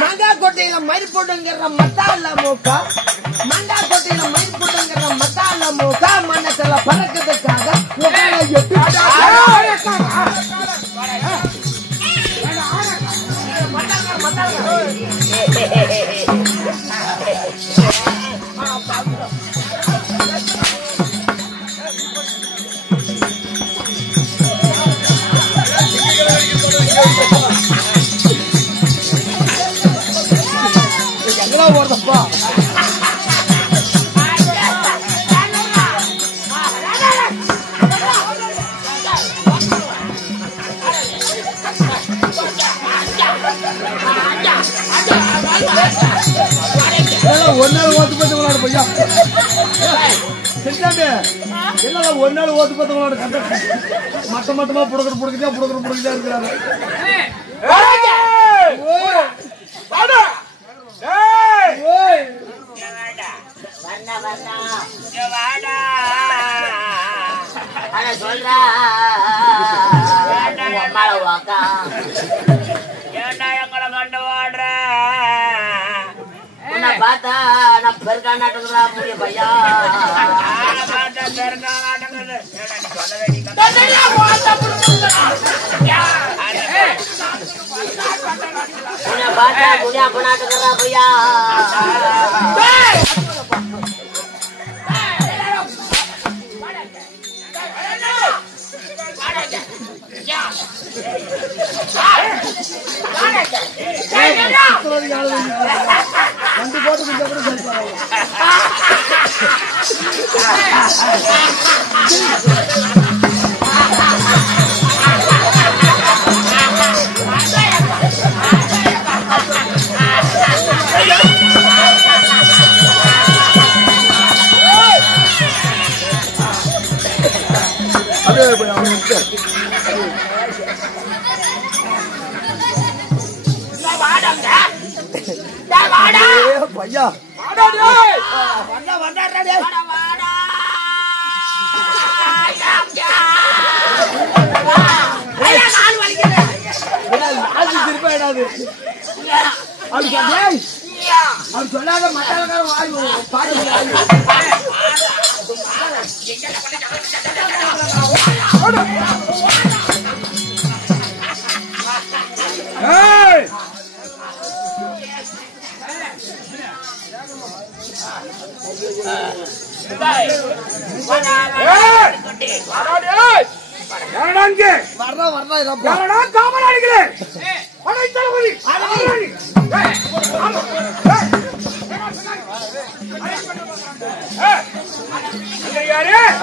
மங்கா கொட்டையில மயிர் போட்டுங்கிற மத்தால மூக்கா மங்கா கொட்டையில மயிர் போட்டுங்கிற மத்தால மூக்கா மனசுல பறக்கிறதுக்காக வருதப்பா ஒரு நாள் ஓத்து பத்து விளையாடு பையா செஞ்சாமே என்ன ஒரு நாள் ஓத்து பத்து விளையாடு கண்ட மட்டமா புடுக்கிட்டா இருக்கிறாங்க சொல்றா எங்களை கண்டு வாடுற பார்த்தா நான் பெருக்கா நாட்டுக்குறா முடிய பையா பார்த்தா பெருக்கா நாட்டுக்குது பார்த்தா குடியா நாட்டுக்குறா பையா ரெண்டு போட்டு பையா திருப்பாயிடாது அப்படி சொல்லாத மட்டக்காரன் வாய்வு பாட்டு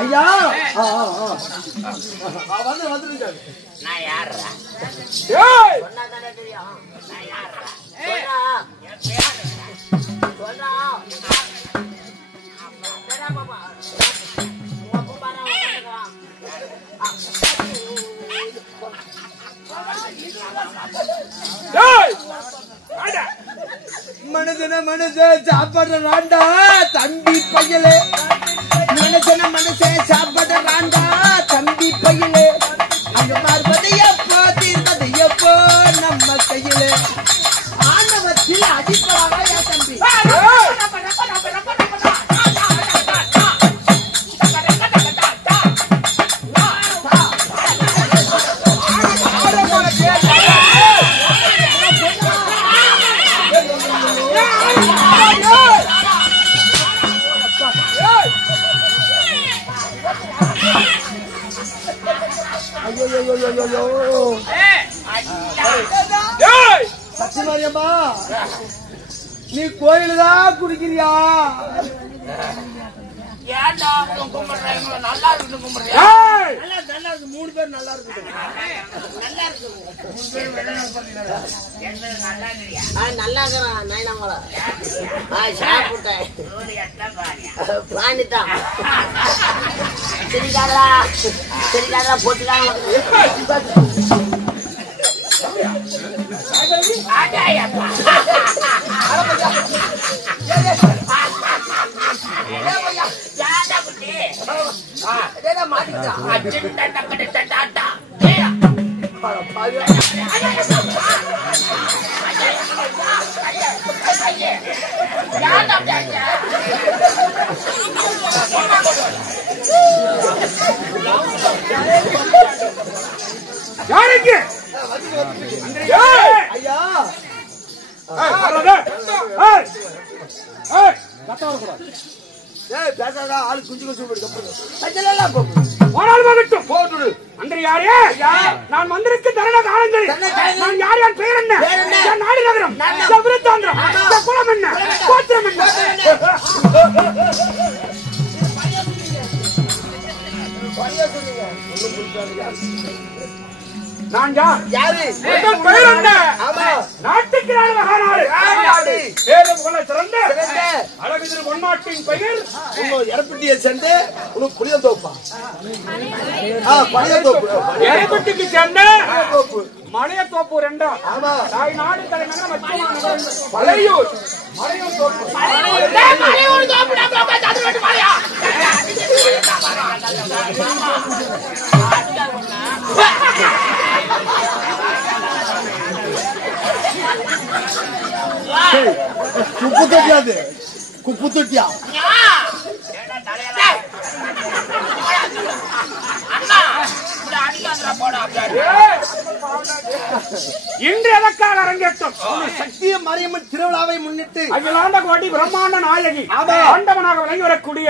ஐயா வந்துருக்காரு நான் யாரா சொன்னாதானே தெரியும் நான் யாரா சொல்றா மனுஷன சாப்பிடுறாண்டா தம்பி பையலே மனுஷன சாப்பிடுறாண்டா தம்பி பையலே அங்க பார்ப்பது எப்போ தீர்ப்பது எப்போ நம்ம கையிலே ஆண்டவத்தில் அடிப்படாதா தம்பி சத்தியமாரியம்மா நீ கோயிலுதான் குடிக்கிறியா நல்லா இருக்கு மூணு பேர் நல்லா இருக்கு நல்லா இருக்கிறான் நைனாமலை சாப்பிட்டேன் பிராணித்தான் சரிக்காதா போட்டுக்காங்க மாட்டிக்கிட்டான் யாருக்கு ஐயா பேசாதா ஆளு குஞ்சு குஞ்சு போட்டு மந்திரி யாரே நான் மந்திரிக்கு தரண காலங்கள் நான் யார் யார் பெயர் என்ன நாடு நகரம் விருத்தாந்திரம் குலம் என்ன கோத்திரம் என்ன நான் யாரு பெயர் என்ன நாட்டுக்கு நாடு மகாநாடு சிறந்த அழகு பொன்னாட்டின் பெயர் எரப்பட்டியை சேர்ந்து உனக்கு புளியந்தோப்பா எரப்பட்டிக்கு சேர்ந்த மலையத்தோப்பு ரெண்டா தாய் நாடு தலைநகரம் மலையூர் குப்பு தொட்டியாது குப்பு தொட்டியா இன்று எதற்காக அரங்கேற்றம் சக்திய மாரியம்மன் திருவிழாவை முன்னிட்டு அகிலாண்ட கோடி பிரம்மாண்ட நாயகி ஆண்டவனாக விளங்கி வரக்கூடிய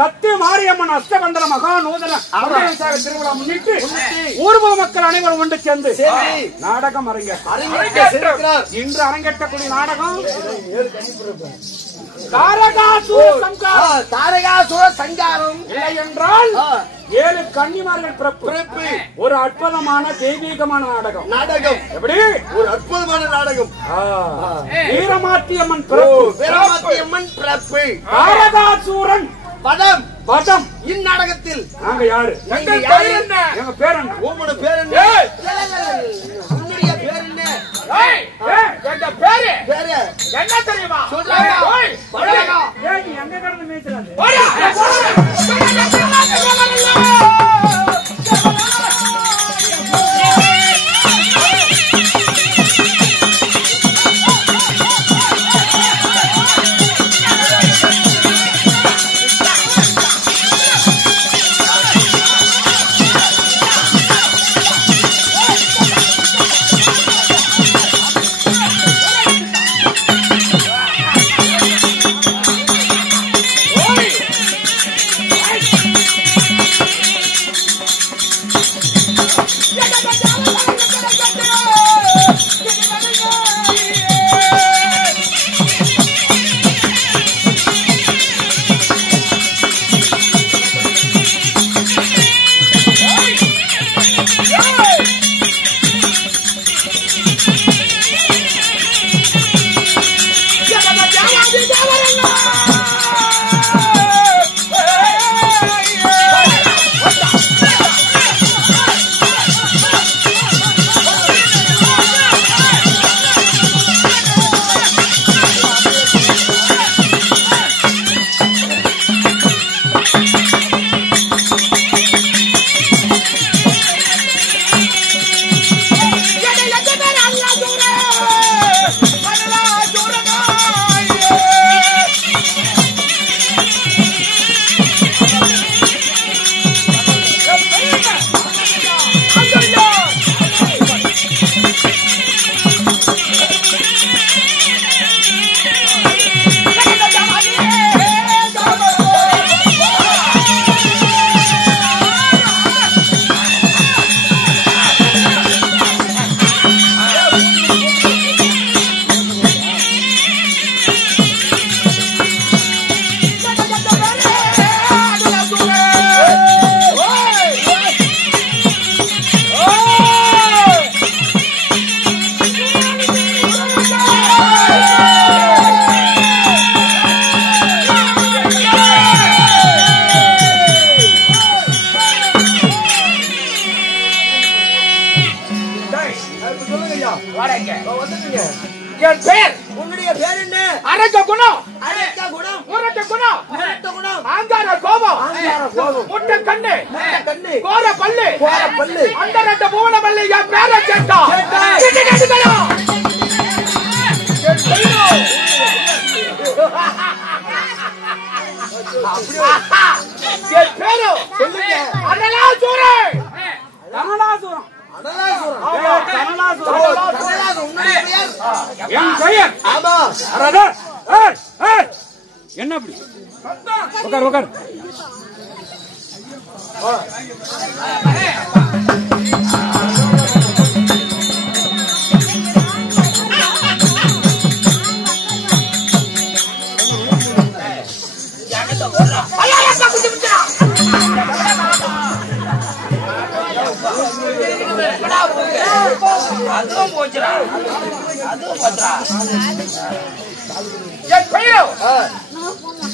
சத்திய மாரியம்மன் அஷ்டபந்தன மகா நூதன திருவிழா முன்னிட்டு ஊர்வல மக்கள் அனைவரும் ஒன்று சேர்ந்து நாடகம் அரங்கேற்றார். இன்று அரங்கேற்றக்கூடிய நாடகம் தாரகாசுர சங்காரம் இல்லை என்றால் 7 கன்னிமார்கள் பிறப்பு. ஒரு அற்புதமான தெய்வீகமான நாடகம் எப்படி ஒரு அற்புதமான நாடகம். வீரமாத்தியம்மன் பிறப்பு தாரகாசூரன் பதம் இந்நாடகத்தில் நாங்க யாரு எங்க பேர் என்ன உங்களோட பேர் என்ன உன்னுடைய பேர் என்ன எங்க பேரு என்ன தெரியுமா சொல்றாங்க எங்க கடந்து மேய்ச்சலாது என் பேர் உன்னுடைய பேர் என்ன அரக்க குணம் ஆங்கார கோபம் முட்டை கண்ணு கோர பல்லு அந்த ரெண்டு மூணு பல்லு என் பேரை கேட்டா என் பேரு சொல்லுங்க. அனலாசூரன். கனலாசுரம். அனலாசுரன். கனலாசுரம். கனலாசுரன். உன்னுடைய பெயர்? என் பெயர் ஆமா. அரதர். ஏய், ஏய். என்ன அப்படி உட்கார் உட்கார். அதுவும் போச்சுடா. அதுவும் போச்சுடா. என் பெயர்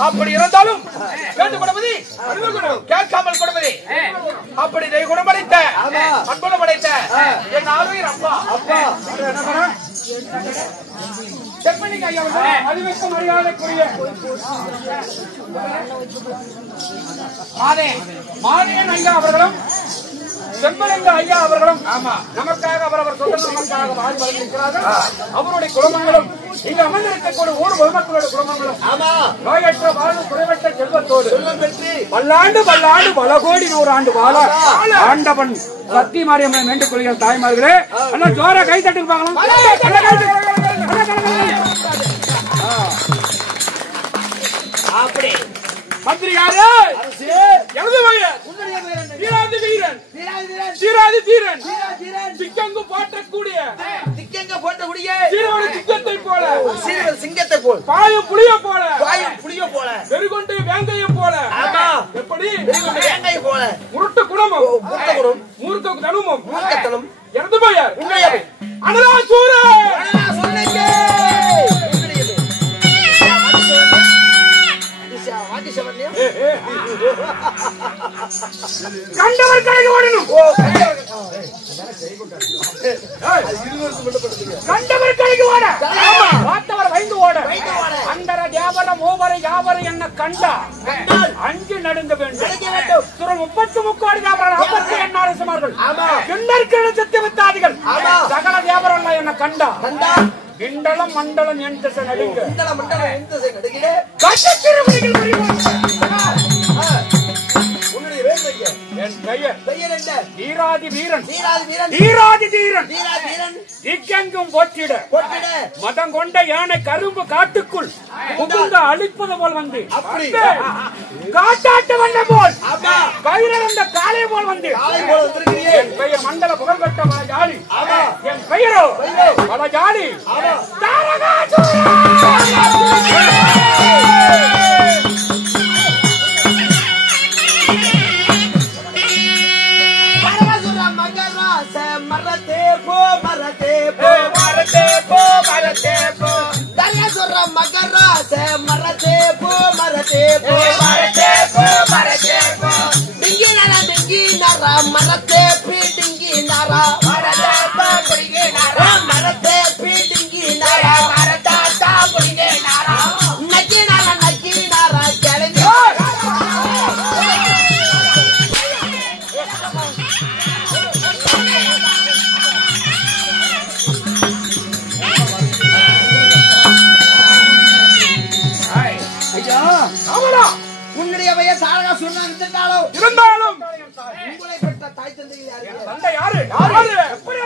அப்படி இருந்தாலும் கேட்டுக்கொடுப்பதி கேட்காமல் கொடுப்பதி அப்படி நீ குணமடைத்த அன்புணமடைத்த என் ஆரோக்கிய அப்பா அப்பா. செப்பனிங்க ஐயா அவர்கள் அதிமிக்க மரியாதைக்குரிய மாதேன் ஐயா அவர்களும் செம்பலிங்க ஐயா அவர்களும் நமக்காக அவரவர் சொந்த நமக்காக வாழ் வழங்கியிருக்கிறார்கள். அவருடைய குடும்பங்களும் இங்கு அமர்ந்திருக்கக்கூடிய ஊர் பொதுமக்களுடைய குடும்பங்களும் நோயற்ற வாழ்வு குறைவற்ற செல்வத்தோடு பல்லாண்டு பல்லாண்டு பல கோடி 100 ஆண்டு வாழ ஆண்டவன் சக்தி மாரியம்மனை வேண்டிக் கொள்கிற தாய்மார்களே எல்லாம் ஜோர கை தட்டு பார்க்கலாம். அப்படி மந்திரி யாரு? எனது பெயர் வீராதி வீரன். சீராதி தீரன். சிக்கங்கு போற்றக்கூடிய திக்கங்க போட்டக்கூடிய சீரோட சிங்கத்தை போல சீரல் சிங்கத்தை போல் பாயும் புளிய போல வாயும் புளிய போல வெறுகொண்டு வேங்கையும் போல ஆமா. எப்படி வேங்கை போல முருட்டு குணமும் மூர்த்தகுணம் மூர்க்க தனுமும் மூர்க்கத்தனம் எனது பெயர் உன்னுடைய பெயர்? அனலாசூரன். சொன்னீங்க. வாட்டி சவர்ணியம். கண்டவர் கடைக்கு ஓடணும். கண்டவர் கடைக்கு ஓட பார்த்தவர் வைந்து ஓட அந்தர தேவர மூவர யாவர என்ன கண்டா அஞ்சு நடுங்க வேண்டும். 33 தேவர 40 எண்ணாறு சுமார்கள் கிண்ணற்கிழ சத்தியவித்தாதிகள் சகல தேவரல்ல என்ன கண்டா கிண்டலம் மண்டலம் என் திசை நடுங்க கட்டத்திருமணிகள் என் பெயர் வீராதி வீரன். வீராதி தீரன். திக்கெங்கும் போற்றிட மதம் கொண்ட யானை கரும்பு காட்டுக்குள் புகுந்து அழிப்பது போல் வந்து காட்டாட்டு வண்ண போல் பயிரந்த காலை போல் வந்து என் பெயர் மண்டல புகழ்பெற்ற மலஜாலி. என் பெயரோ மலஜாலி. மரத்தே போ மரத்தே போ மரத்தே போ மரத்தே போ தரங்க சொல்ற மகராச மரத்தே போ மரத்தே போ மரத்தே போ மரத்தே போ டிங்கி நரா மரத்தே பி டிங்கி நரா மரத்தே போ புடிங்கி நரா மரத்தே பி டிங்கி நரா மரத்தா தா புடிங்கி நரா நக்கி நரா கேளுங்க. உன்னுடைய பெயர் சாரகா சொன்னா இருந்தாலும் உங்களை பெற்ற தாய் தந்தையில் தந்தை யாரு? யாரு? எப்படி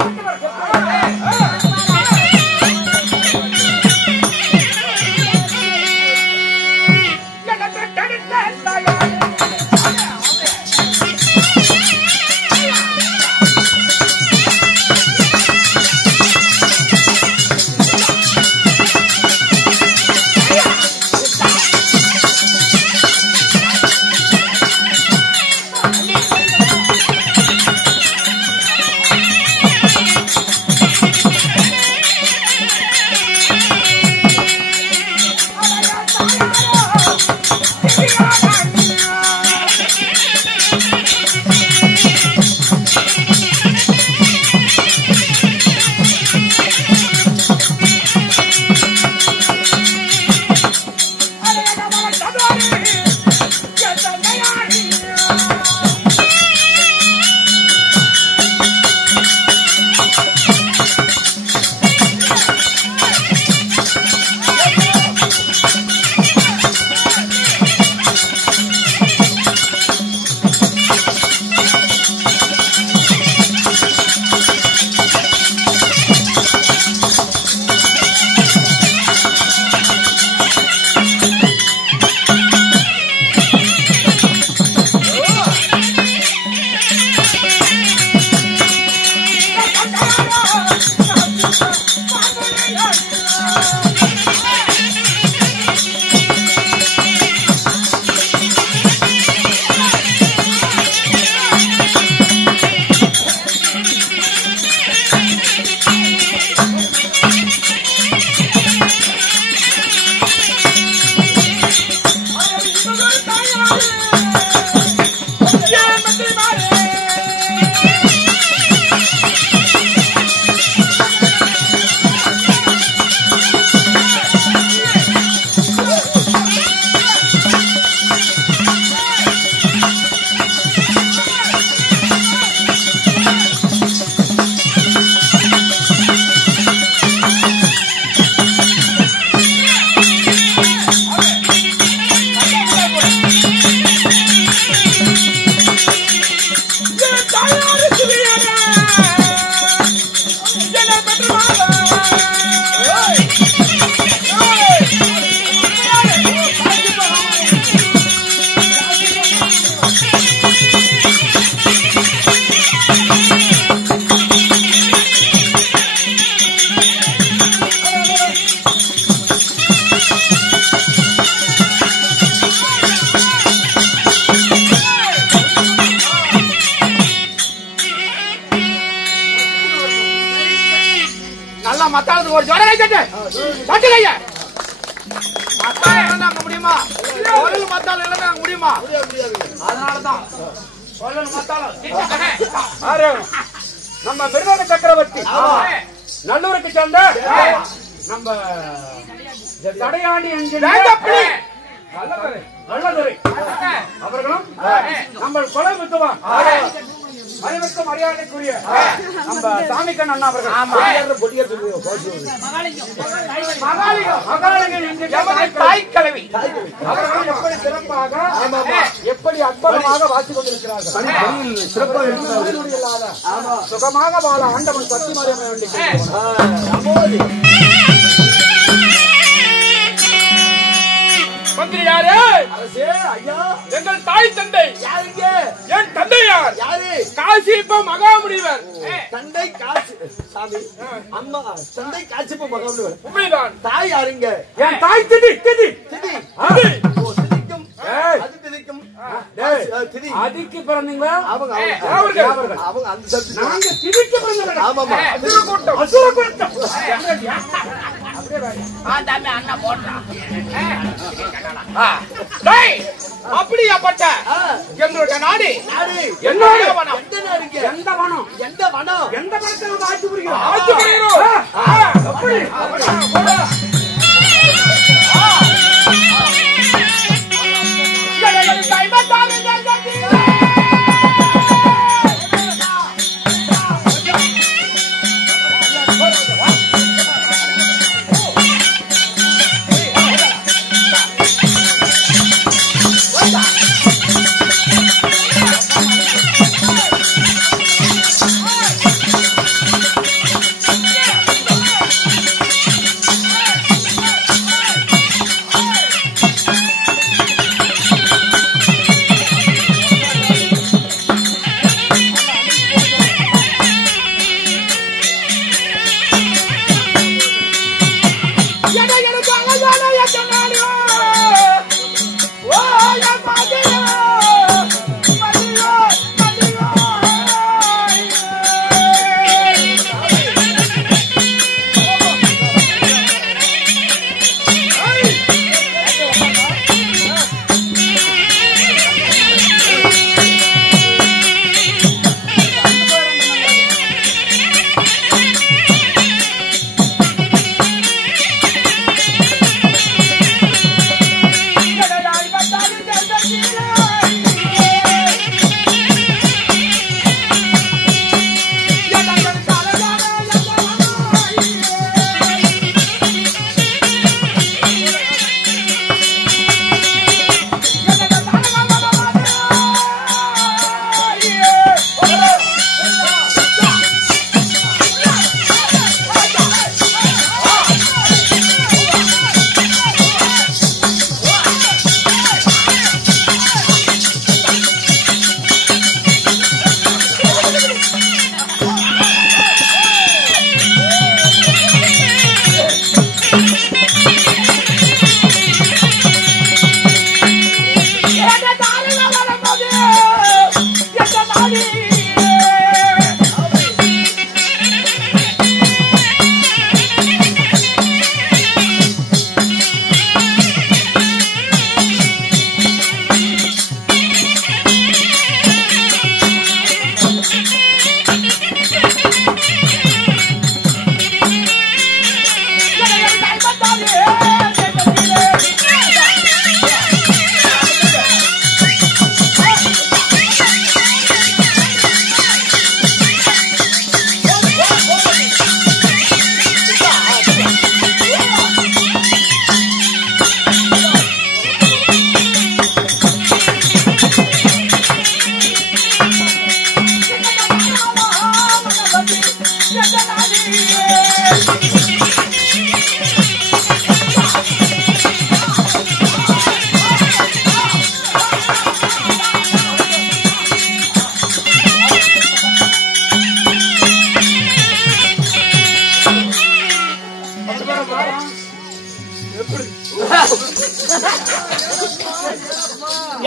ஒரு ஜோரம் வைக்கட்டு தட்டுலையா மத்தாங்க முடியுமா பொருள் மத்தாலும் இல்லைன்னா முடியுமா அதனாலதான் பொருள் மத்தாலும் நம்ம விருதுநக சக்கரவர்த்தி நல்லூருக்கு சேர்ந்த நம்ம தடையாண்டி நல்லதுரை அவர்களும் நம்ம கொலை வித்துவான் அறிவுக்கு மரியாதைக்குரிய நம்ம சாமிக்கண் அண்ணா அவர்கள் அவர்கள் எப்படி சிறப்பாக எப்படி அற்புதமாக வாசிக் கொண்டிருக்கிறார்கள் சுகமாக வாழ ஆண்டவன் சக்தி மாரியம்மை வேண்டிக் மந்திரி யாரு ஐயா எங்கள் தாய் தந்தை யாருங்க என் தந்தையார் யாரு காசிப்ப மகாமுனிவர் தந்தை காசி சாமி அம்மா தந்தை காசிப்ப மகாமுனிவர் உண்மைதான் தாய் யாருங்க என் தாய் திதி திதி திதி திதிக்கும் அது திதிக்கும் திதி அதிக்கு பிறந்தீங்களா அவங்க அவங்க அந்த சத்து நாங்க திதிக்கு பிறந்தவர்கள் ஆமாமா அசுர கூட்டம் அப்படியாப்பட்ட எங்களுடைய நாடு எந்த வனம் எந்த வனம் எந்த வனத்தை நம்ம ஆட்சி புரிகிறோம்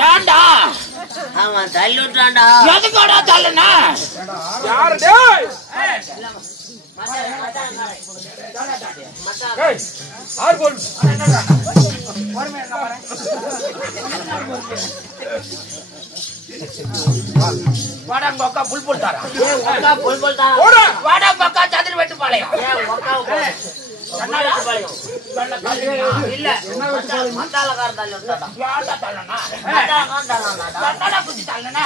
ஏண்டா அவன் தள்ளி விட்டான்டா. எதுக்கோடா தள்ளுனா? யாரு டேய்? ஏய், ஆறு கோல். வாடா கொக்கா புல் புல் தாரா ஒக்கா புல் புல் தான் ஓடு. வாடா கொக்கா சதுர வெட்டு பாளையம் ஒக்கா கண்ணாடி பாளையம் இல்ல மத்தாலக்கார தள்ளி விட்டாடா யாரா தள்ளனா மத்தாலக்கார கண்ணாடா குத்தி தள்ளனா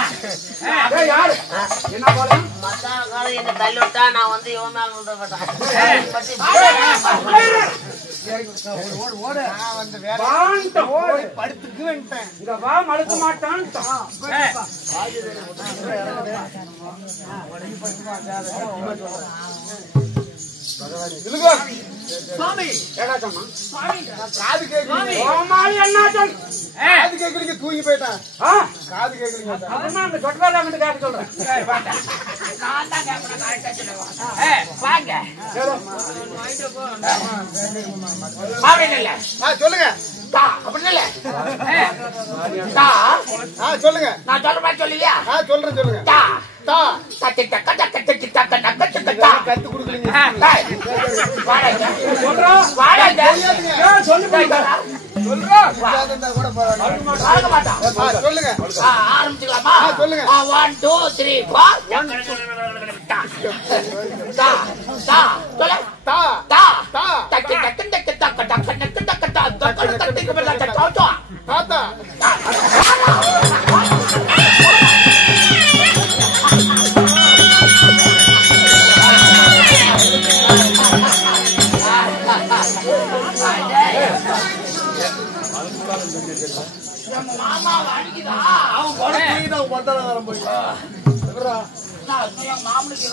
ஏய், யாரு? என்ன பாளையம்? மத்தாலக்கார என்ன தள்ளி விட்டா நான் வந்து இவன் மேல விட்டுறேன் வான்ட்ட ஓடு. இங்க வா, மழுக்க மாட்டான். சாமி ஏடா சொன்னா? காது கேக்குறீங்க கோமாளி அண்ணாச்சன். காது கேக்குறீங்க தூங்கி போயிட்டான் ஆ, காது கேக்குறீங்க அப்படின்னா அந்த சொட்டக்காரன் வந்து கேட்க சொல்றேன். நான் தான் கேட்கிறேன் வாங்க ஏதோ. மாவட்டம் இல்ல சொல்லுங்க தா அப்படி இல்ல தா சொல்லுங்க நான் சொல்ற மாதிரி சொல்லியா சொல்றேன் சொல்லுங்க தா தா தட்டி டக்க டக்க தட்டி டக்க டக்க டக்க தா கத்து கொடுக்குறீங்க வாடா சொல்றா. வாடா ஏய், சொல்லு போயிட்டா. சொல்றா கூட பரவாயில்ல வாங்க மாட்டான் சொல்லுங்க ஆரம்பிச்சுக்கலாமா சொல்லுங்க 1 2 3 4 தா தா சொல்ல தா தா தா தட்டி டக்க டக்க டக்க டக்க டக்க டக்க தா தக்க தட்டி டக்க டக்க தாத்தா மாமா அடிக்குதா அவன் போட தூக்கிட்டு பத்தால வர போய் மாமனுக்கு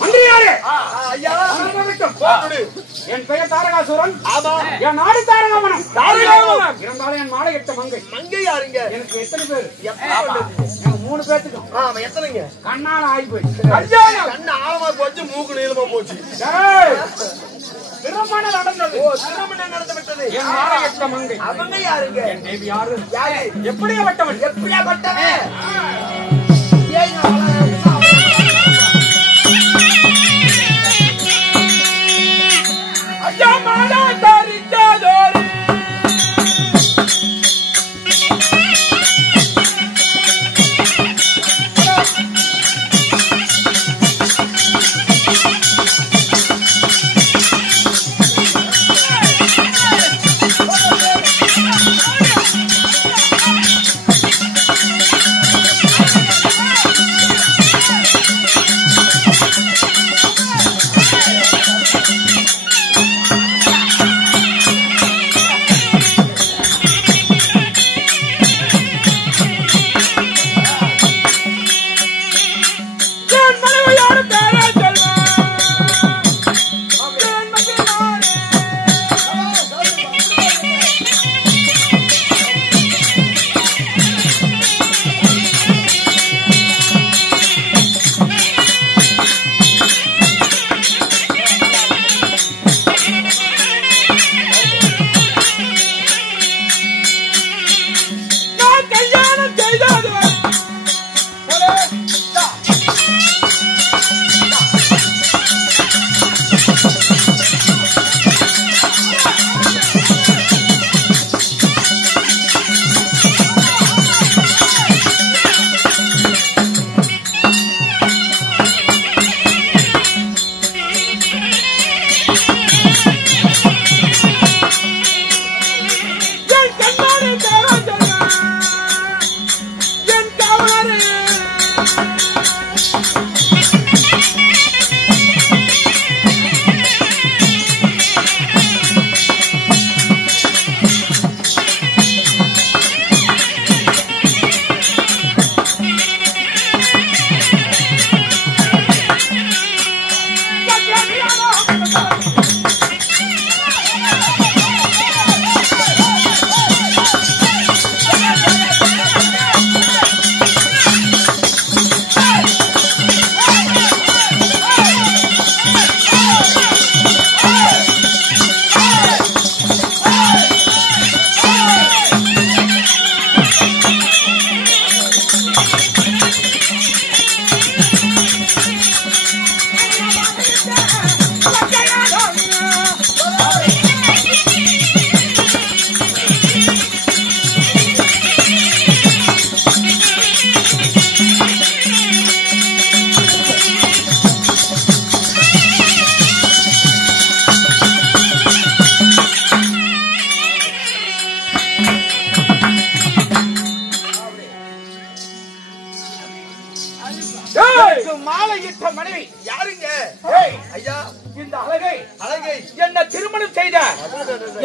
மந்திரியாரே, ஐயா அனுபவிக்கும். என் பெயர் தாரகாசூரன். ஆமா என் நாடு தாரகாவனம். தாரகாவனம். இருந்தாலும் என் மாலை எட்ட மங்கை. மங்கை யாருங்க எனக்கு எத்தனை பேரு? எப்ப எனக்கு 3 பேத்துக்கும் ஆமா எத்தனைங்க கண்ணால ஆகி போயிடுச்சு. கல்யாணம் கண்ணு ஆழமா போச்சு மூக்கு நீளமா போச்சு ஏய், திருமணம் நடந்தது. திருமணம் நடந்து விட்டது என் மாலை எட்ட மங்கை. அவங்க யாருங்க என் தேவி யாரு? யாரு எப்படியாப்பட்டவன்? எப்படியாப்பட்டவன் ஐயா மாலா தரித்ததோரே.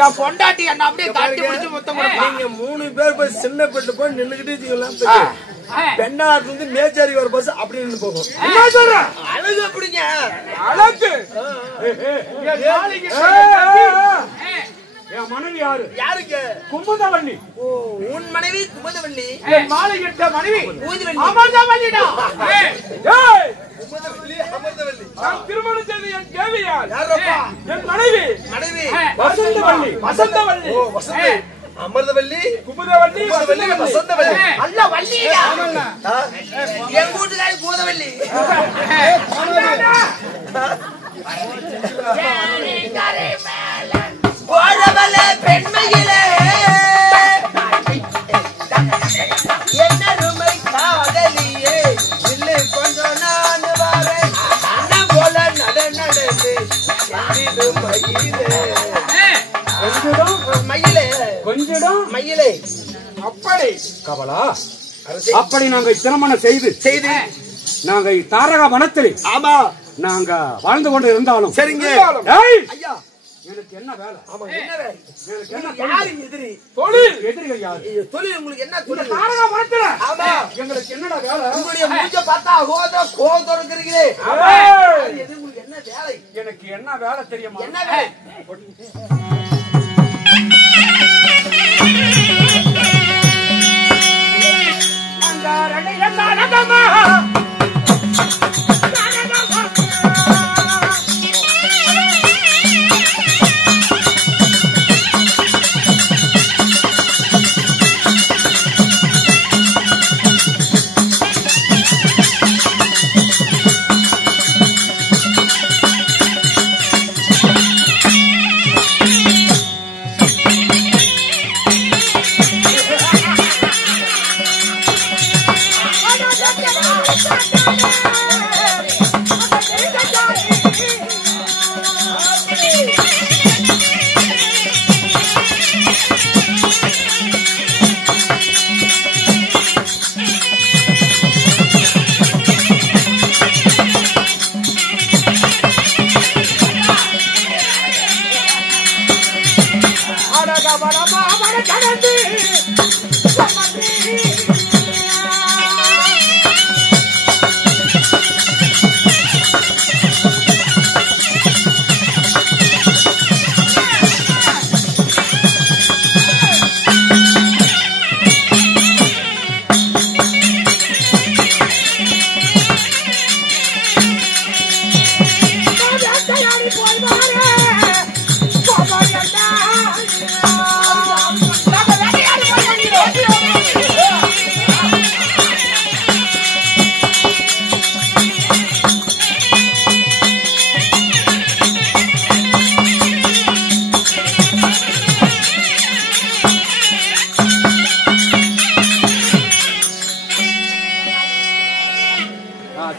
என் பொண்டாட்டி என்ன அப்படியே கட்டி பிடிச்சு முத்தம் கொடுப்பா. நீங்க 3 பேர் போய் சின்ன பெட்டு போய் நின்னுக்கிட்டு பெண்ணா இருந்து மேச்சாரி வர பஸ் அப்படி நின்று போகும். என்ன சொல்ற? அழகு அப்படிங்க அழகு. என் மனைவி யாரு? யாருக்கு? குமுதவள்ளி. ஓ, உன் மனைவி குமுதவள்ளி. என் மாலை இட்ட மனைவி ஊதுவள்ளி. அமர்தவள்ளிடா. ஏய், குமுதவள்ளி, அமர்தவள்ளி. நான் திருமணம் செய்த என் தேவியார். யாரப்பா? என் மனைவி மனைவி வசந்தவள்ளி. வசந்தவள்ளி. ஓ, வசந்தி. அமர்தவள்ளி, குமுதவள்ளி, குமுதவள்ளி, வசந்தவள்ளி. அல்ல வள்ளிடா. ஆ? என் வீட்டுக்காரி பூதவள்ளி. போறவளே பெண்மையிலே என்னருமை காதலியே இல்லை கொஞ்சம் நான் வரேன் அண்ணன் போல நடந்து சென்றிடும் மயிலே. கொஞ்சிடும் மயிலே கொஞ்சிடும். மயிலே அப்படி கவலா. அப்படி நாங்க திருமணம் செய்து நாங்க தாரக வனத்தில் ஆமா நாங்க வாழ்ந்து கொண்டு இருந்தாலும் சரிங்க. ஏய், ஐயா எனக்கு என்ன வேலை? ஆமா என்ன வேலை? எனக்கு என்ன யாரு எதிரி? தொழில்? எதிரிகள் யாரு? தொழில் உங்களுக்கு என்ன இந்த தொழில்? தாரக வனத்துல ஆமா எங்களுக்கு என்னடா வேலை? உங்களுடைய மூஞ்ச பார்த்தா கோதம் இருக்கிறீங்களே. ஏய், எது உங்களுக்கு என்ன வேலை? எனக்கு என்ன வேலை தெரியுமா? என்ன வேலை?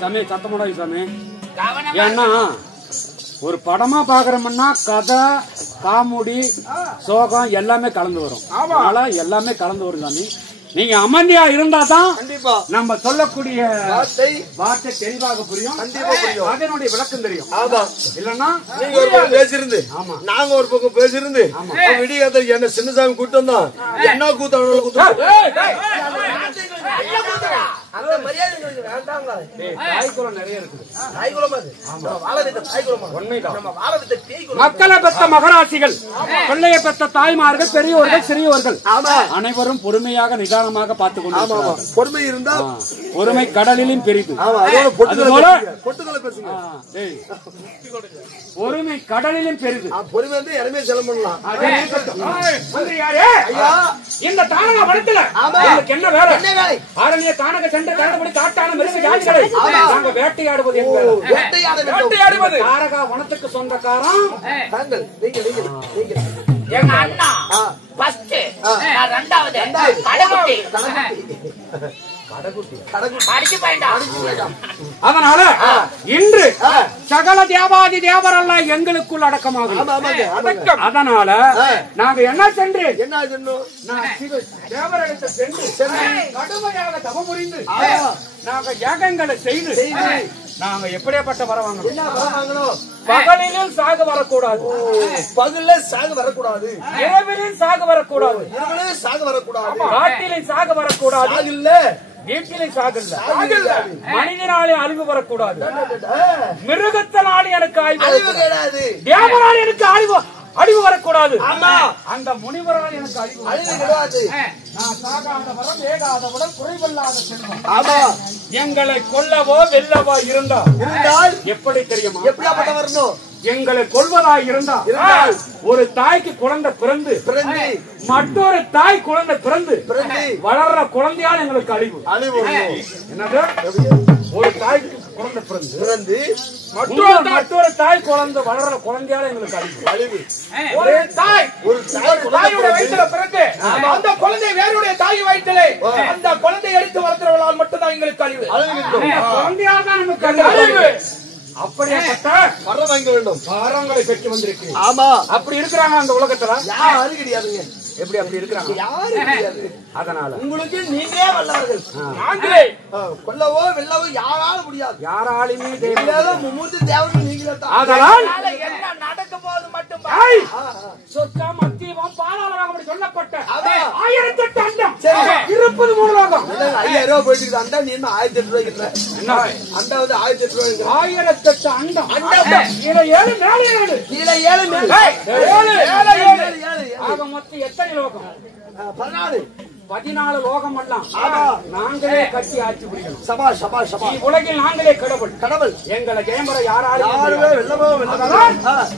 சாமி சத்தமுடாது சாமி. ஏன்னா ஒரு படமா பாக்குறோம்னா கதை காமெடி சோகம் எல்லாமே கலந்து வரும். அதனால எல்லாமே கலந்து வரும் சாமி. நீங்க அமைதியா இருந்தா தான் கண்டிப்பா நம்ம சொல்லக்கூடிய வார்த்தை தெளிவாக புரியும். கண்டிப்பா புரியும். அதனுடைய விளக்கம் தெரியும். ஆமா இல்லன்னா நீங்க ஒரு பக்கம் பேசிருந்து நாங்க ஒரு பக்கம் பேசிருந்து விடியாத என்ன சின்னசாமி கூட்டம் தான் என்ன கூட்டம் கூட்டம் அந்த மரியாதை வேண்டாங்களா? தாய்க்குளம் நிறைய இருக்குது. தாய்குலமா வாழவித்த தாய்குலமா நம்ம வாழவித்த தேய்குலம். மக்களை பெற்ற மகராசிகள், பிள்ளையை பெற்ற தாய்மார்கள், பெரியோர்கள், சிறியோர்கள் அனைவரும் பொறுமையாக நிதானமாக பார்த்துக் கொண்டு பொறுமை இருந்தா பொறுமை கடலிலும் பெரிது. பொட்டுகளை பேசுங்க. பொறுமை கடலிலும் பெரிது. பொறுமை வந்து இறமே செலவு பண்ணலாம். இந்த தானக படத்துல என்ன வேலை? என்ன வேலை? ஆரணிய தானக சென்ற கரடபடி காட்டான மெருசு ஜாதிகளை நாங்க வேட்டையாடுவது என்பது. வேட்டையாடுவது தாரக வனத்துக்கு சொந்தக்காரன் தாங்கள். நீங்க எங்க அண்ணா ஃபர்ஸ்ட், நான் ரெண்டாவது கடைக்குட்டி. அடிச்சு போயிட்டா. அதனால இன்று சகல தேவாதி தேவரெல்லாம் எங்களுக்குள் அடக்கமாகும். அதனால நாங்க என்ன சென்று தேவரகத்தை சென்று கடுமையாக தவம் புரிந்து நாங்க யாகங்களை செய்து நாங்க எப்படியாப்பட்ட வர வாங்கணும்? என்ன வர வாங்கணும்? பகலிலும் சாக வரக்கூடாது, பகல்ல சாக வரக்கூடாது, இரவிலும் சாக வரக்கூடாது, இரவுல சாக வரக்கூடாது, காட்டிலும் சாக வரக்கூடாது, சாகில்ல வீட்டிலும் சாகல்ல, மனிதனாலே அழிவு வரக்கூடாது, மிருகத்தினாலே எனக்கு அழிவு கிடையாது, தேவனாலே எனக்கு அழிவு வரக்கூடாது. ஆமா அந்த முனிவரால் எனக்கு அழிவு கிடையாது. நான் சாகாத வரம், வேகாதவுடன், குறைவில்லாத செல்வம். ஆமா எங்களை கொல்லவோ வெல்லவோ இருந்தால் எப்படி தெரியுமா? எப்படியாப்பட்ட வரணும்? எங்களை கொல்வதா இருந்தால் ஒரு தாய்க்கு குழந்தை பிறந்து மற்றொரு தாய் குழந்தை பிறந்து வளர்ற குழந்தையால் எங்களுக்கு அழிவு. என்னது? ஒரு தாய்க்கு குழந்தை பிறந்து மற்றொரு தாய் குழந்தை வளர்ற குழந்தையால எங்களுக்கு அழிவு. ஒரு தாயோட வயிற்றுல பிறகு அந்த குழந்தை வேறுடைய தாய் வயிற்றிலே அந்த குழந்தை எடுத்து வளர்க்கிறவர்களால் மட்டும்தான் எங்களுக்கு அழிவு. குழந்தையால் தான் நமக்கு அழிவு. அப்படியேப்பட்ட வரம் வாங்க வேண்டும், வரங்களை பெற்று வந்திருக்கு. ஆமா அப்படி இருக்கிறாங்க அந்த உலகத்துல. யாரும் கிடையாதுங்க. எப்படி அப்படி இருக்கிறாங்க? யாரும் கிடையாது. அதனால உங்களுக்கு நீங்களே வல்லவர்கள். நாங்களே கொல்லவோ வெல்லவோ யாராலும் முடியாது. யாராலுமே மும்மூர்த்தி தேவர்கள் நீங்களே தான். அதனால் என்ன நடக்க போது மட்டும் சொர்க்கம், மத்தியமம், பாதாளம் அப்படி சொல்லப்பட்ட அதான் 1008 அண்டம் சரி. இருப்பது மூலோகம். 5000 ரூபாய் போயிட்டு அண்டா நீ என்ன 1008 ரூபாய்க்கு என்ன அண்டா வந்து 1008 ரூபாய்க்கு 1008 அண்டம். கீழே 7 மேலே 7 கீழே 7 மேலே 7 ஆக மொத்தம் எத்தனை லோகம்? 14 லோகம் எல்லாம் நாங்களே கட்டி ஆட்சி புரியணும். சபா சபா சபா. உலகில் நாங்களே கடவுள். கடவுள் எங்களை ஜெயம்பர யாராலும் வெல்லவோ வெல்லவோ.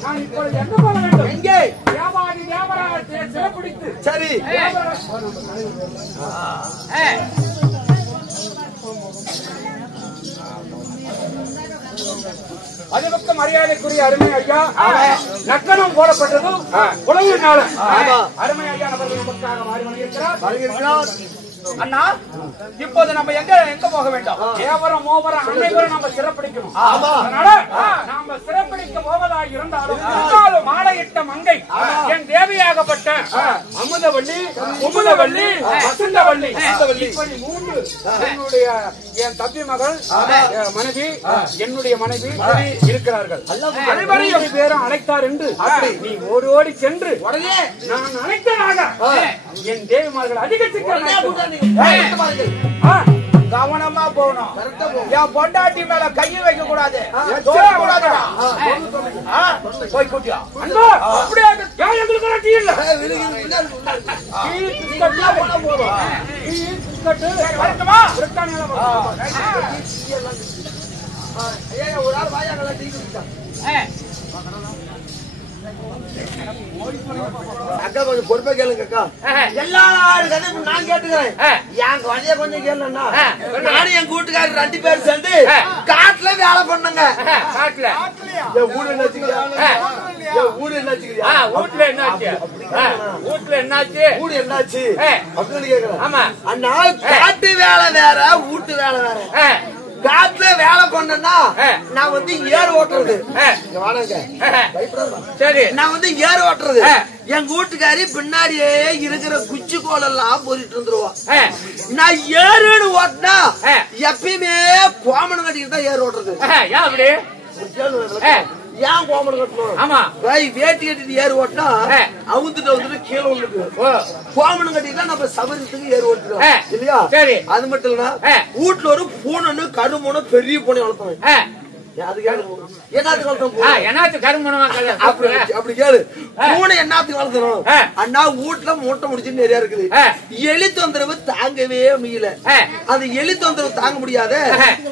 நான் இப்பொழுது எங்க போக வேண்டும்? எங்கே? வியாபாரி வியாபாரத்தை சிறப்பிடித்து சரி அதுபக்க மரியாதைக்குரிய அருமை ஐயா நக்கனம் போடப்பட்டது உலக நாள். அருமை ஐயா நபர்கள் நமக்காக மாறி வந்திருக்கிறார். அண்ணா இப்போது நம்ம எங்க போக வேண்டும்? தேவரம் மோவரம் அனைவரும் நம்ம சிறப்பிடிக்கணும். அதனால நாம சிறப்பிடிக்க போவதாக இருந்தாலும் மாலையிட்ட மங்கை என் தேவியாகப்பட்ட அமுதவள்ளி, குமுதவள்ளி, வசந்தவள்ளி இப்படி 3 என்னுடைய என் தம்பி மகள் மனைவி, என்னுடைய மனைவி இருக்கிறார்கள். அனைவரையும் பேரும் அழைத்தார் என்று நீ ஓடி ஓடி சென்று நான் அழைத்ததாக என் தேவிமார்கள் அதிக கவனமா போகணும். என் பொண்டாட்டி மேல கையை வைக்க கூடாது. போய் கூட்டியா அப்படியே எங்களுக்கு டீ இல்ல ஒரு ஆள் வாயாங்களா டீ குடிச்சா அக்கா கொஞ்சம் பொறுப்பா கேளுங்க அக்கா. எல்லாரும் கதையும் நான் கேட்டுக்கிறேன். என் கதைய கொஞ்சம் கேளுன்னா நானும் என் கூட்டுக்காரர் 2 பேர் சேர்ந்து காட்டுல வேலை பண்ணுங்க. காட்டுல என் ஊரு என்னாச்சுக்கிறியா? என் ஊரு என்னாச்சுக்கிறியா? வீட்டுல என்னாச்சு? வீட்டுல என்னாச்சு? ஊரு என்னாச்சு அப்படின்னு கேக்குறேன். ஆமா அண்ணா காட்டு வேலை வேற, வீட்டு வேலை வேற. காட்டுல வேலை பண்ணா நான் வந்து ஏர் ஓட்டுறது. சரி நான் வந்து ஏர் ஓட்டுறது. என் வீட்டுக்காரி பின்னாடியே இருக்கிற குச்சி கோலெல்லாம் போரிட்டு இருந்துருவோம். நான் ஏறுன்னு ஓட்டினா எப்பயுமே கோமணம் கட்டிக்கிட்டு தான் ஏர் ஓட்டுறது. அப்படி ஏன் கோமணம் கட்டணும்? ஆமா வேட்டி கட்டிட்டு ஏர் ஓட்டினா அவுந்துட்டு வந்துட்டு கீழே வந்துட்டு கோமணம் கட்டிட்டா நம்ம சபரித்துக்கு ஏர் ஓட்டுறோம் இல்லையா? சரி அது மட்டும் இல்ல வீட்டுல ஒரு பூனை கருமூனை பெரிய பூனை வளர்த்தோம். என்னத்துக்கு கருமணமா அப்படி கேளு. பூனை என்னத்துக்கு வளர்த்தணும்? அண்ணா வீட்டுல மூட்டை முடிச்சுன்னு நிறைய இருக்குது. எலி தொந்தரவு தாங்கவே முடியல. அது எலி தொந்தரவு தாங்க முடியாத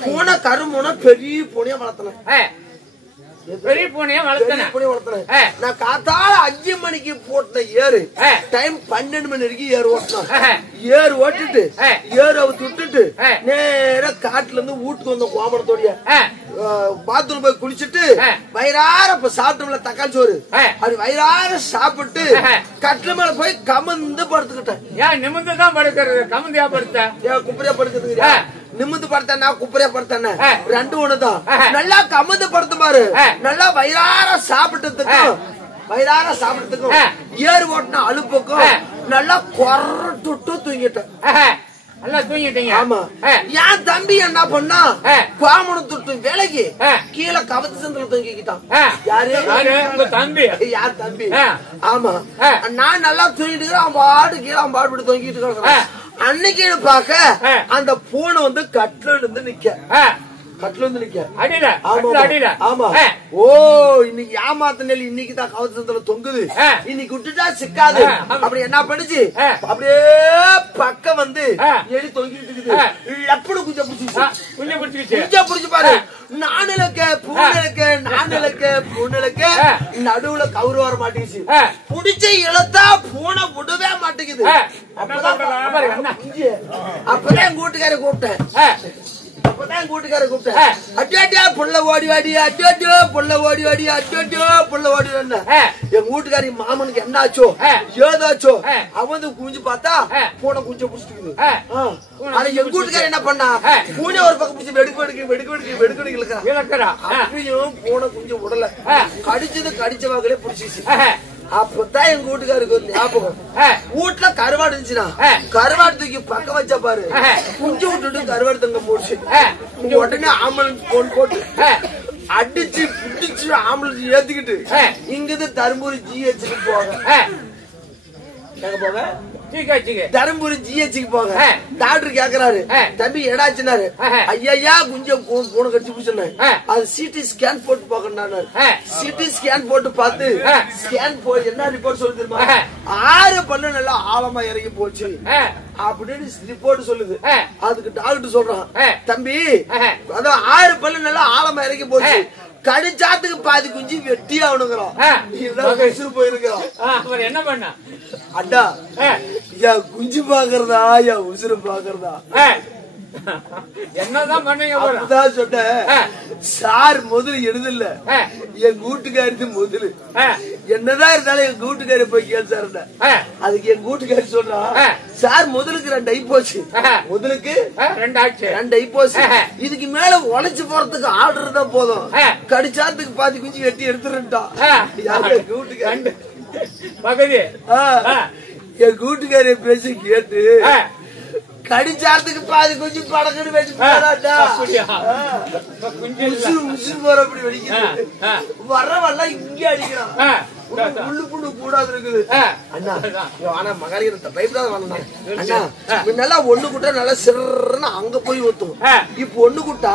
பூனை கருமூனை பெரிய பூனையா வளர்த்தணும். பெரிய பூனையா வளர்த்தேன். நான் காத்தால 5 மணிக்கு போட்ட ஏறு டைம் 12 மணி வரைக்கும் ஏறு ஓட்டணும். ஏறு ஓட்டிட்டு ஏறு அவுத்து விட்டுட்டு நேர காட்டுல இருந்து வீட்டுக்கு வந்த கோமணத்தோடைய பாத்ரூம் போய் குளிச்சுட்டு வயிறார இப்ப சாப்பிட்டோம்ல தக்காளி சோறு அது வயிறார சாப்பிட்டு கட்டில மேல போய் கமந்து படுத்துக்கிட்டேன். ஏன் நிமிந்துதான் படுக்கிறது? கமந்தியா படுத்த? ஏன் குப்பரையா படுக்கிறதுக்கு? நிமிந்து படுத்தா குப்பரையா படுத்தானே 2 ஒண்ணுதான். நல்லா கமந்து படுத்து பாரு. நல்லா வயிறார சாப்பிட்டதுக்கும் ஏறு ஓட்டின அலுப்புக்கும் நல்லா கொரட்டுட்டு தூங்கிட்டேன். நல்லா தூங்கிட்டீங்க. ஆமா. என் தம்பி என்ன பண்ணா, கோமணத்துட்டு வேலைக்கு கீழே கவத்து சந்தில தூங்கிக்கிட்டான். யாரு? உங்க தம்பி. யார் தம்பி? ஆமா. நான் நல்லா தூங்கிட்டு இருக்கிறேன், அவன் பாடு கீழே அவன் பாடு தூங்கிட்டு இருக்கான். அன்னைக்கு பாக்க அந்த பூனை வந்து கட்டில இருந்து நிக்க, கட்டில இருந்து நிக்க அடியில. ஆமா. ஓ, இன்னைக்கு ஏமாத்த நெல் இன்னைக்கு தான் கவத்து சந்தில தொங்குது, இன்னைக்கு விட்டுட்டா சிக்காது. அப்படி என்ன பண்ணுச்சு, அப்படியே பக்கம் வந்து எலி தொங்கிட்டு இருக்குது. எப்படி குஞ்ச புடிச்சு பாரு. நானுலக்க பூனலுக்க நடுவுல கவுரு வர மாட்டேங்குது. புடிச்ச இழுத்தா பூனை விடவே மாட்டேங்குது. அப்பதான் கூட்டுக்கார கூப்பிட்டேன். அட்டியா புள்ள ஓடி வாடி, அட்டியோ புள்ள ஓடி வாடி, அட்டியோ புள்ள ஓடி வந்த எங்க வீட்டுக்காரி மாமனுக்கு என்ன ஆச்சோ ஏதாச்சோ அவன் குஞ்சு பார்த்தா பூனை குஞ்ச புடிச்சிட்டு. ஆனா எங்க வீட்டுக்காரி என்ன பண்ணா, பூனை ஒரு பக்கம் பிடிச்சி வெடுக்கு அப்பயும் பூனை குஞ்சு விடல, கடிச்ச வாக்கிலே பிடிச்சிச்சு. அப்பதான் எங்க வீட்டுக்காருக்கு ஒரு ஞாபகம், வீட்டுல கருவாடு இருந்துச்சுன்னா கருவாடு தூக்கி பக்கம் வச்சா பாரு, குஞ்சு விட்டுட்டு கருவாடு தங்க முடிச்சு உடனே ஆம்புலன்ஸ் போன் போட்டு அடிச்சு புடிச்சு ஆம்புலன்ஸ் ஏத்திக்கிட்டு இங்கிருந்து தருமபுரி ஜிஹெச்சுக்கு போங்க. தருமபுரி ஜிஹெச்சுக்கு போங்க. டாக்டர் கேக்குறாரு, தம்பி எடாச்சுனாரு. ஐயா குஞ்ச பூனை கடிச்சு பிடிச்சிருந்தேன், அது சிடி ஸ்கேன் போட்டு பாக்கணும். சிடி ஸ்கேன் போட்டு பார்த்து ஸ்கேன் போய் என்ன ரிப்போர்ட் சொல்லி தெரியுமா, 6 பல்லு நல்லா ஆழமா இறங்கி போச்சு அப்படின்னு ரிப்போர்ட் சொல்லுது. அதுக்கு டாக்டர் சொல்றான், தம்பி அதான் 6 பல்லு நல்லா ஆழமா இறங்கி போச்சு, கடிச்சாத்துக்கு பாதி குஞ்சு வெட்டி ஆகணுங்கிறோம். போயிருக்கிறோம். என்ன பண்ண அட்டா குஞ்சு பாக்குறதா உசுறு பாக்குறதா என்னதான் பண்ணீங்க சொன்னேன். சார் முதல்ல எழுதல, என் கூட்டுக்காரி முதல்ல என்னதான் இருந்தாலும் என் கூட்டுக்காரி போய் கேள் சார். அதுக்கு என் கூட்டுக்காரி சொன்னா, சார் முதலுக்கு 2 ஐ போச்சு, முதலுக்கு 2 ஐ போச்சு, இதுக்கு மேல உழைச்சு போறதுக்கு ஆர்டர் தான் போதும், கடிச்சாத்துக்கு பாதி குஞ்சு வெட்டி எடுத்துருட்டான். கூட்டுக்காரி பகுதி என் கூட்டுக்காரிய பேசி கேட்டு கடிச்சாரத்துக்கு பாதி குஞ்சு படக்குன்னு வச்சு போற அப்படி வெடிக்கிறது. வரவெல்லாம் இங்க அடிக்கிறான், புல்லு புண்ணு கூடாது இருக்குது. அண்ணா ஆனா மகாலிகிற பயப்படாத வேணா அண்ணா, நல்லா ஒண்ணு குட்டா நல்லா சிறன்னு அங்க போய் ஊத்தும். இப்ப ஒண்ணு குட்டா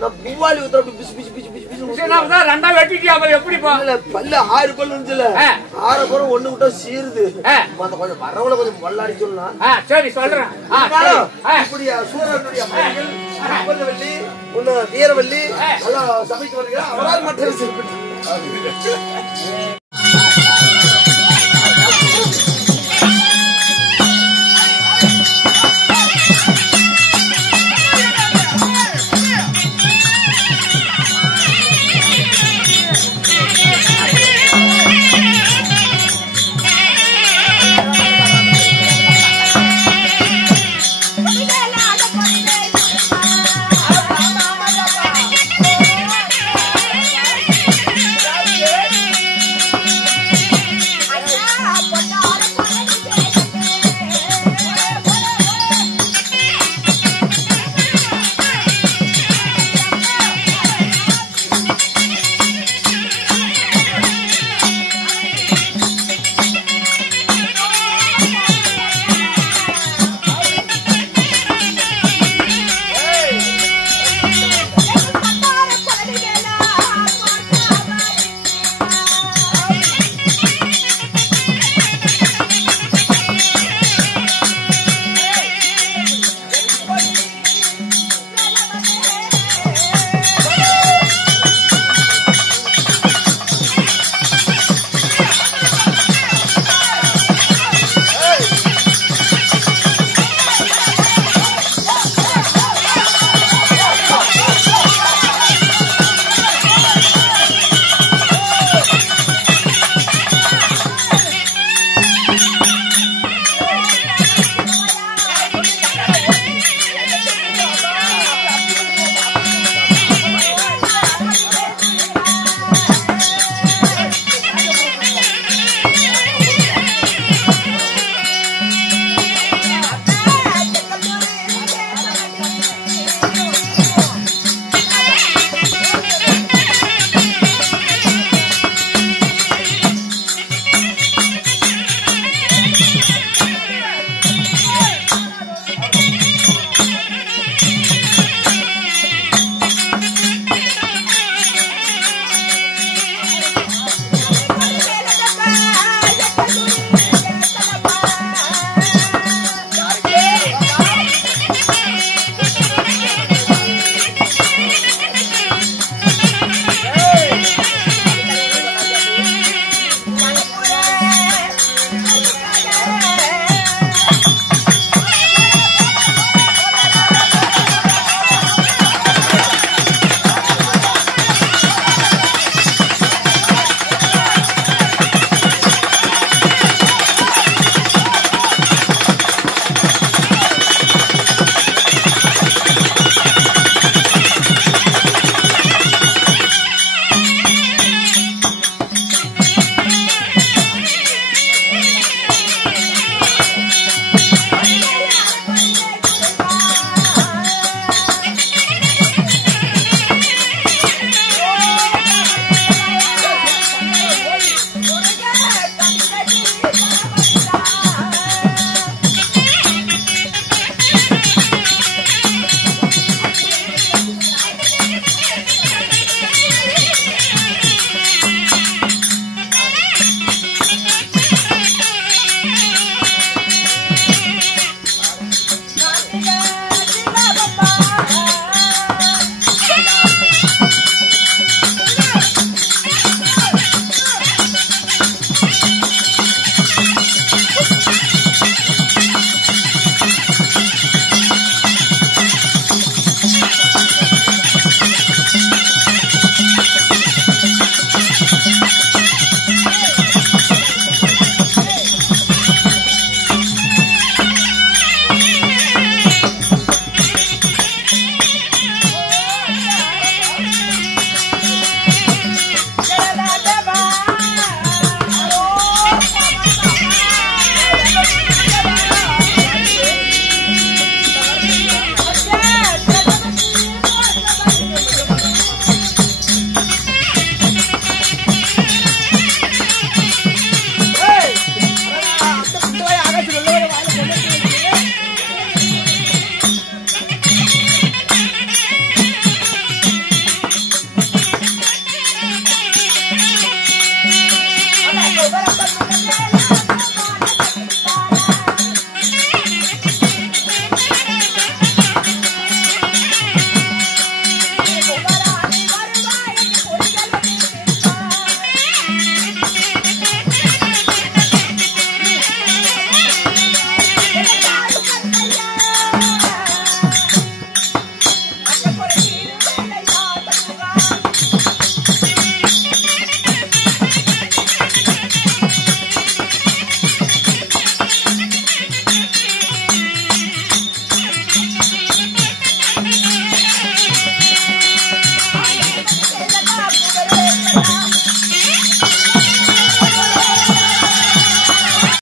நான் பூவாலி ஊத்துற அப்படி பிசு பிசு பிசு பிசு பிசு ரெண்டா வெட்டிட்டியா எப்படி பல்லு 6 பல்லு இருந்துச்சுல, 6 பல்லும் ஒண்ணு குட்டா சீருது. கொஞ்சம் வரவளை கொஞ்சம் மல்லாடி சொல்லலாம். சரி சொல்றேன். இப்படியா சூரனுடைய வெள்ளி ஒண்ணு வீரவல்லி நல்லா சமைக்க வருகிறார். அவரால் மற்ற